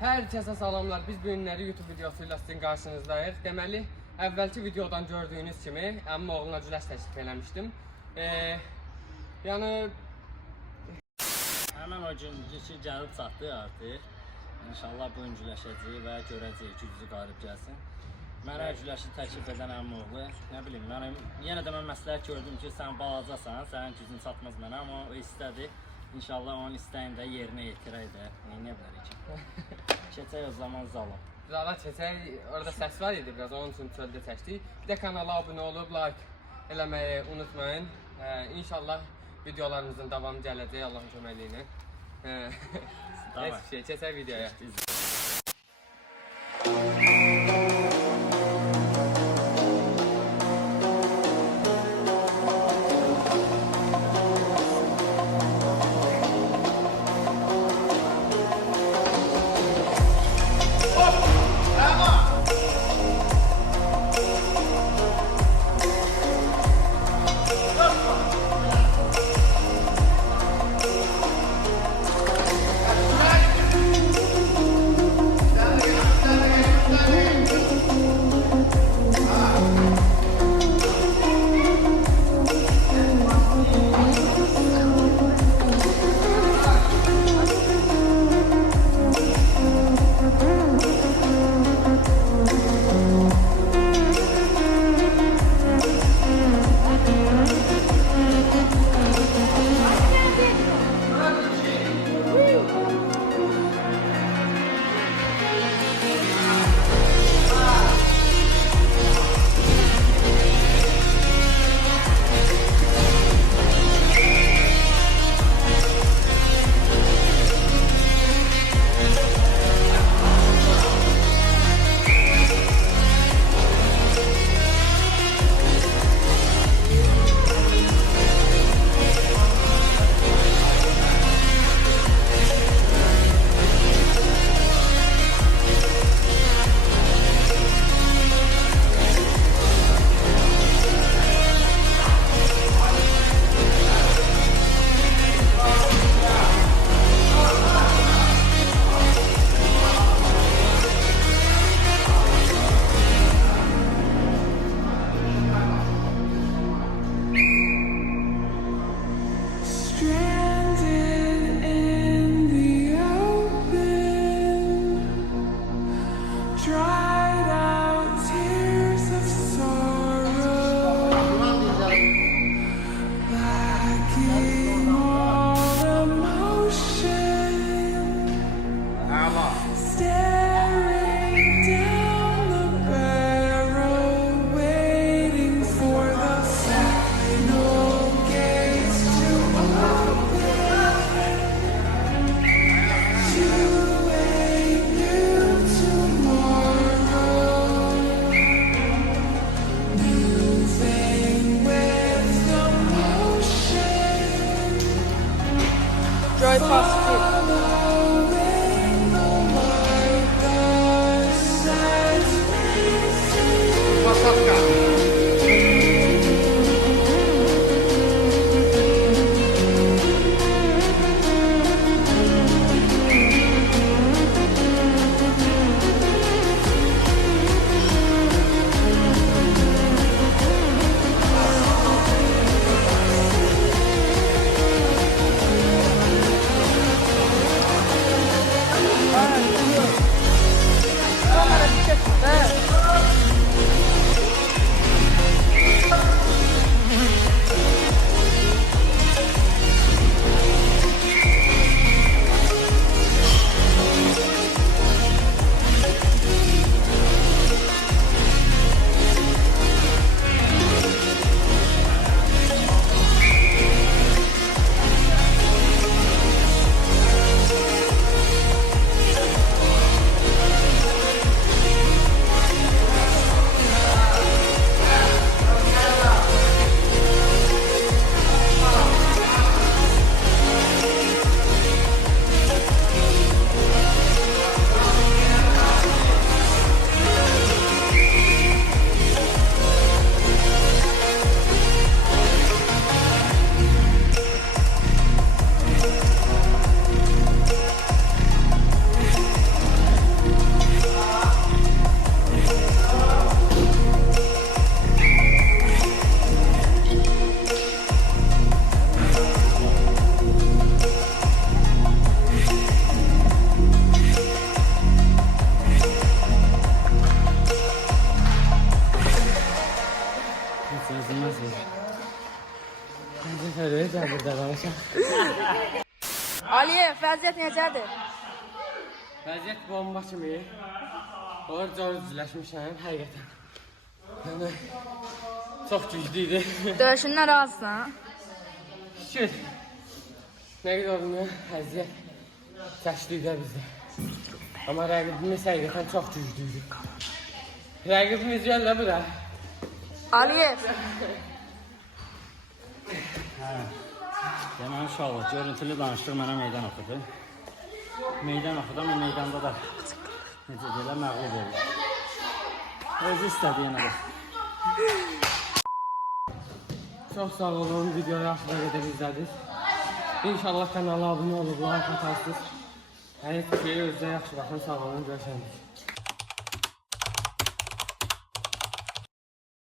Herkese salamlar. Biz bu günləri YouTube videosuyla sizin qarşınızdayıq. Deməli, əvvəlki videodan gördüyünüz kimi əmmim oğluna güləş təklif eləmişdim. Yəni həmin o gün ki gəlib çatdı artıq. İnşallah bu gün güləşəcəyik və görəcəyik ki, yüzü qalib gəlsin. Mənə güləşi təklif edən əmim oğlu, nə bilim, yenə də mən məsləhət gördüm ki, sən balacasan, sənin gücün çatmaz mənə, amma o istədi. İnşallah onun istəyini də yerinə yetirək də. Nə bilərik ki? Keçək o zaman zala. Zala keçək. Orada səs var idi biraz, onun üçün çöldə çəkdik. Bir də kanala abunə olub, like eləməyi unutmayın. İnşallah videolarımızın davamı gələcək Allahın köməkliyi ilə. Heç bir şey, keçək videoya. Drive past it. vəziyyət necədir? Vəziyyət bomba kimi. Orada zor üzləşmişəm, həqiqətən. Yəni, çox güclü idi. Döyüşündən razısan? Şükür. Nə qədər olmuyor, əziyyət çəkdik də bizdə. Amma rəqibimiz həqiqətən çox güclüydü. Rəqibimiz gəl də bura. Aliyev. Deməli uşaqlar, görüntülü danışdıq mənə meydan oxudu. Meydan oxudu, amma meydanda da necə deyirlər, məğlub oldu. Özü istədi yenə də. Çox sağ olun, videoyu axıra qədər izlədiniz. İnşallah kanala abunə olub, like atarsınız. Hər şey özünüzə yaxşı baxın, sağ olun, görüşərik.